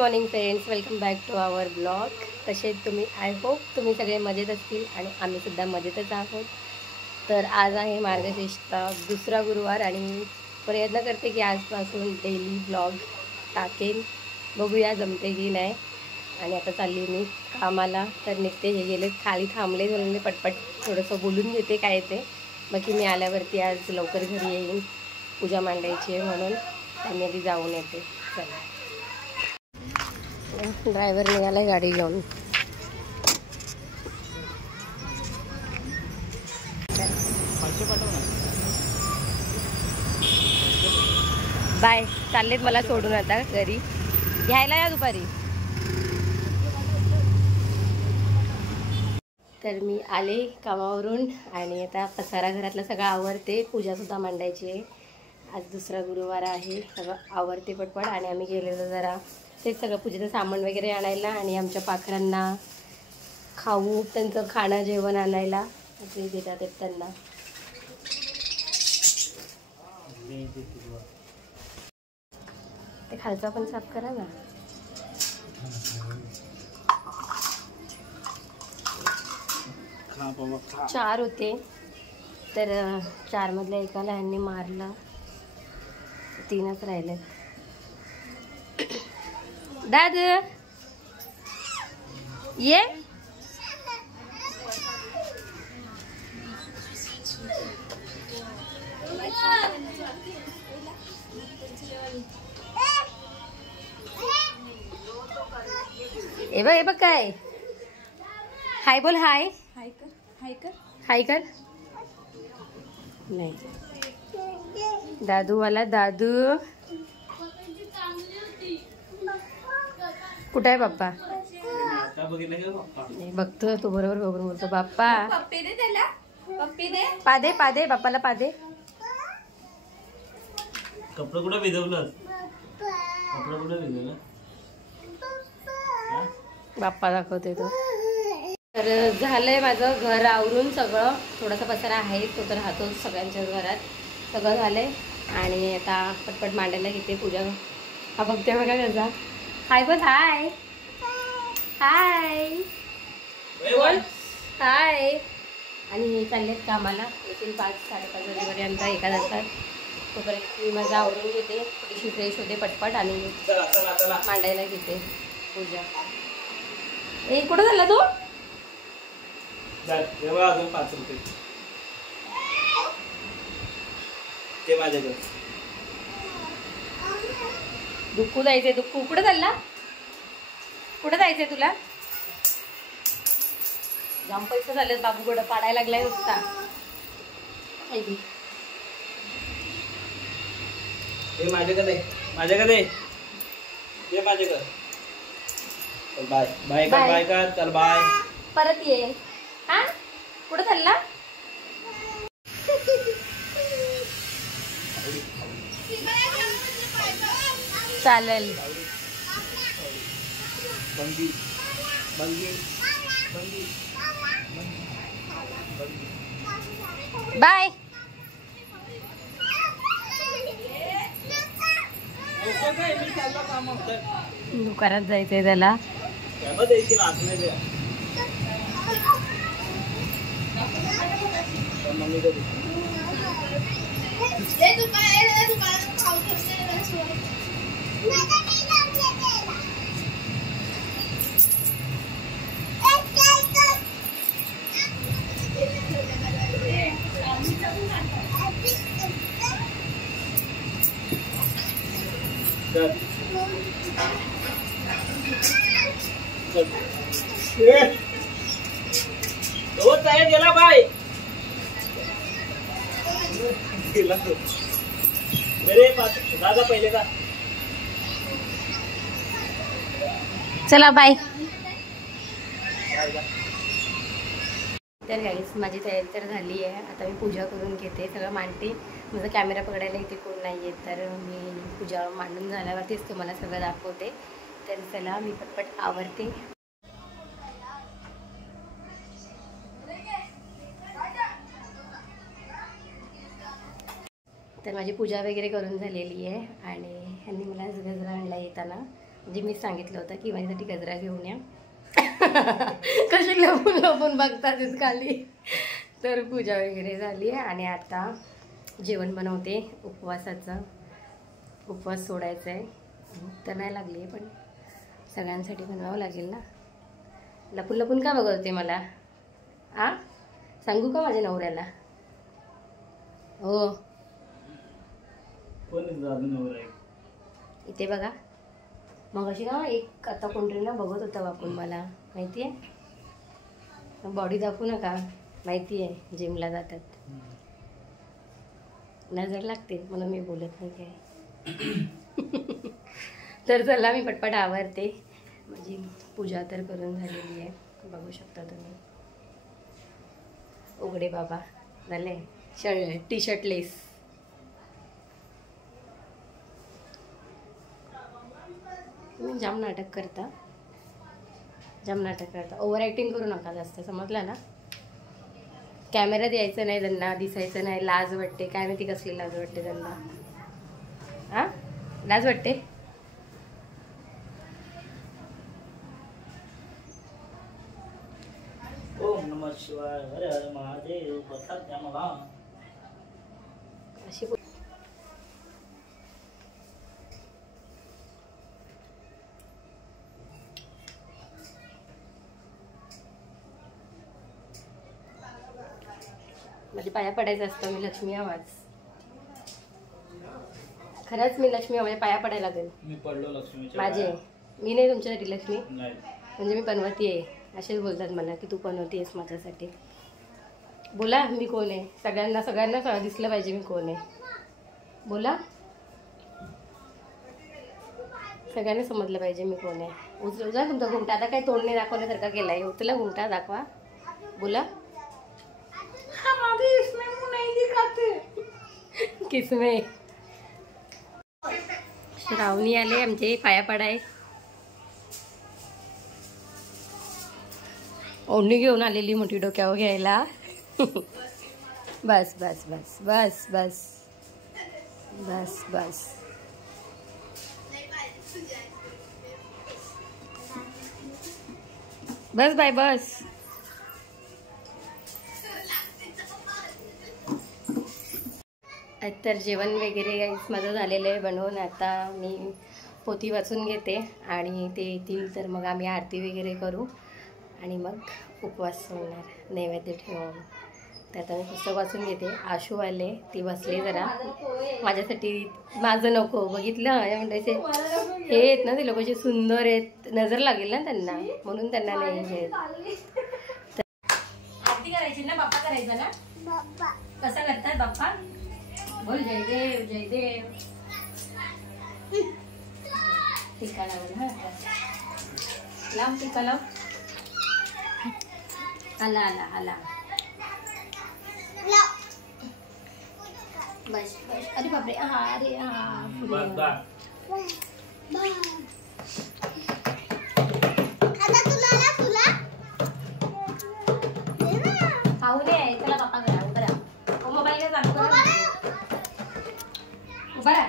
Morning friends, welcome back to our blog. तसे तुम्ही I hope तुम्ही सगळे मजेत असतील आणि आम्हीसुद्धा मजेतच आहोत. तर आज आहे मार्गशीर्षचा दुसरा गुरुवार आणि प्रयत्न करते की आजपासून डेली ब्लॉग टाकेन. बघूया जमते की नाही. आणि आता चालली मी कामाला. तर निघते. हे गेले खाली थांबले म्हणून मी पटपट थोडंसं बोलून घेते काय ते. बाकी मी आल्यावरती आज लवकर घरी येईन, पूजा मांडायची आहे म्हणून. त्यांनी आधी जाऊन येते. चला. ड्रायव्हर निघाला गाडी घेऊन. बाय. चाललेत मला सोडून आता घरी. घ्यायला या दुपारी. तर मी आले कामावरून आणि आता पसारा घरातला सगळं आवरते. पूजासुद्धा मांडायची आहे. आज दुसरा गुरुवार आहे. सगळं आवरते पटपट. आणि आम्ही गेलेलो जरा तेच सगळं पूजेचं सामान वगैरे आणायला आणि आमच्या पाखरांना खाऊ, त्यांचं खाणं जेवण आणायला ते देतात त्यांना. ते खालचा पण साफ करा ना. चार होते तर 4 मधल्या एकाला यांनी मारलं. 3च राहिले. दादू ये. ए बघ काय. हाय बोल. हाय हाय कर. हाय कर. हाय कर. नाही दादू वाला. दादू कुठे आहे बाप्पा? बघतो तू बरोबर बघून बोलतो. बाप्पा पादे पादे बाप्पाला पादे. कपडे कुठे भिजवलं? कपडे कुठे भिजवलं? बाप्पा दाखवते तो. तर झालंय माझं घर आवरून सगळं. थोडासा पसारा आहे तो तर राहतोच सगळ्यांच्या घरात. सगळं झालंय आणि आता पटपट मांडायला घेते पूजा. हा बघते बघा कसा. हाय बोल. हाय हाय बोल. हाय. आणि चाललेत कामाला. येथील 5-5:30 वाजेपर्यंत एका जातात. तोपर्यंत मी माझं आवरून घेते. थोडीशी फ्रेश होते पटपट आणि मांडायला घेते पूजा. ए कुठं झाला तू? अजून 5 रुपये ते माझ्याकडे. दुःखू जायचंय. दुःखू कुठं चालला? कुठं जायचंय तुला? जाम पैसे झालेत बाबू. कुठं पाडायला लागलाय नुसता. माझ्याकडे माझ्याकडे ये. माझ्याकडे. बाय बाय कर. बाय कर. चल बाय. परत ये. हा कुठं चालला? चालेल. बंदी बंदी बंदी. बाय. दुकानात जायचंय त्याला. गेला बाय. दादा पहिले का. चला बाय. तर गाईस माझी तयारी तर झाली आहे. आता मी पूजा करून घेते. सगळं मांडते. माझा कॅमेरा पकडायला इथे कोण नाही आहे तर मी पूजा मांडून झाल्यावरतीच तुम्हाला सगळं दाखवते. तर चला मी पटपट आवरते. तर माझी पूजा वगैरे करून झालेली आहे आणि ह्यांनी मला गजरा आणला येताना. म्हणजे मी सांगितलं होतं की माझ्यासाठी गजरा घेऊन या. कशी लपून लपून बघतात खाली. तर पूजा वगैरे झाली आहे आणि आता जेवण बनवते. उपवासाचं, उपवास सोडायचा आहे. भूक तर नाही लागली आहे पण सगळ्यांसाठी बनवावं लागेल ना. लपून लपून का बघत होते मला? आ सांगू का माझ्या नवऱ्याला? हो इथे बघा. मग अशी ना एक आता कोणतरी ना बघत होता वाकून मला, माहिती आहे. बॉडी दाखवू नका, माहिती आहे जिमला जातात, नजर लागते म्हणून मी बोलत नाही काय. तर चला मी पटपट आवरते. माझी पूजा तर करून झालेली आहे, बघू शकता तुम्ही. उघडे बाबा झाले, टी शर्ट लेस. तुम्ही जाम नाटक करता, जाम नाटक करता. ओव्हर ॲक्टिंग करू नका जास्त, समजलं ना. कॅमेऱ्यात यायचं नाही, त्यांना दिसायचं नाही, लाज वाटते. काय माहिती कसली लाज वाटते त्यांना. हां लाज वाटते. ओम नमः शिवाय, हरे हरे महादेव. प्रसाद द्या मला. अशी म्हणजे पाया पडायचं असतं. मी लक्ष्मी आवाज, खरंच मी लक्ष्मी आवाज पाया पडायला लागेल. मी पडलो लक्ष्मीच्या माझे, मी नाही तुमच्यासाठी लक्ष्मी. नाही म्हणजे मी पनवती आहे. असेच बोलतात मला की तू पनवती आहेस माझ्यासाठी. बोला मी कोण आहे. सगळ्यांना सगळ्यांना दिसलं पाहिजे मी कोण आहे. बोला, सगळ्यांना समजलं पाहिजे मी कोण आहे. उचला तुमचा घुमटा. आता काय तोंडने दाखवण्यासारखा केला आहे. उचला घुमटा, दाखवा. बोला. किसमे श्रावणी आले आमचे पाया पडाय. ओढणी घेऊन आलेली मोठी डोक्यावर घ्यायला. बस बस बस बस बस बस बस. बस बाय बस. तर जेवण वगैरे माझं झालेलं आहे बनवून. आता मी पोथी वाचून घेते आणि ते येतील तर मग आम्ही आरती वगैरे करू आणि मग उपवास सोडणार, नैवेद्य ठेवून. तर आता मी पुस्तक वाचून घेते. आशू आले, ती बसली जरा माझ्यासाठी. माझं नको, बघितलं म्हणजे हे आहेत ना ते लोक जे सुंदर आहेत, नजर लागेल ना त्यांना, म्हणून त्यांना नाही हे. आरती करायची ना, बाप्पा करायचा ना. कसं करतात बाप्पा? बोल जय देव जय देव. टीका लावून हा लाव, टीका लाव. आला आला आला. बस बस. अरे बापरे. हा अरे हा खाऊ दे. चला बाप्पा करा. उभा राहा. मोबाईल घ्या, चालू करा. उभा राहा.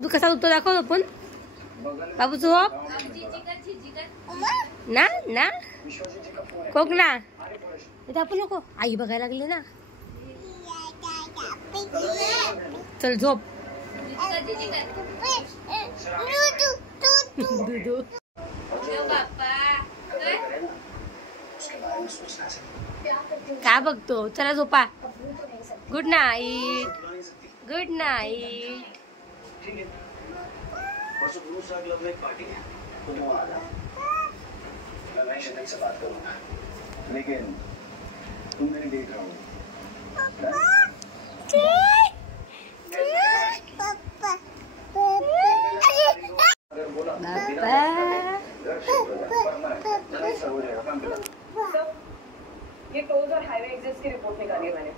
तू कसा उत्तर दाखव आपण बाबू झोप ना ना कोक ना इथे आपण नको आई बघायला लागली ना चल झोप दूधू काय बघतो चला झोपा गुड नाईट गुड नाईट परसों गुरु साहब क्लब में एक पार्टी है तो मैं वहाँ आ रहा मैं वहीं शतक से बात करूँगा लेकिन तुम मेरी देख रहा हूँ ये टोल्स और हाईवे एग्जिट्स की रिपोर्ट निकाली है मैंने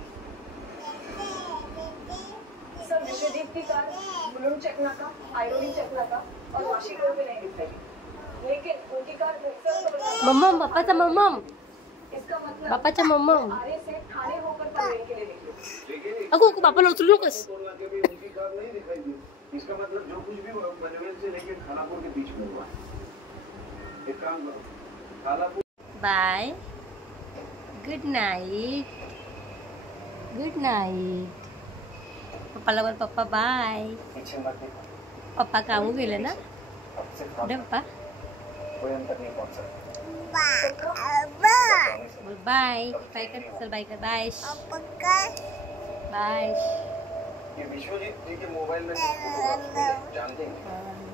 सर विश्वजीत की कार मुलुंड चेक नाका आयरोली चेक नाका और वाशी रोड पे नहीं दिखाई लेकिन उनकी कार मम्मम बापाचा मम्मम इसका मतलब बापाचा मम्मम आरे से थाने होकर पनवेल के लिए निकली अगो बापाला उचलू नकोस उनकी कार नहीं दिखाई दी इसका मतलब जो कुछ भी पनवेल से लेके खानापुर के बीच में हुआ एक काम करो Khanapur bye good night good night पप्पाला बोल पप्पा बाय पीछे मत देखो पप्पा कामू गेले ना अब से कुठे पप्पा कोई अंतर नहीं पहुंच सकता बोल बाय बाय कर चल बाय कर बाय बाय ये विश्वजीत जी के मोबाइल में जानते हैं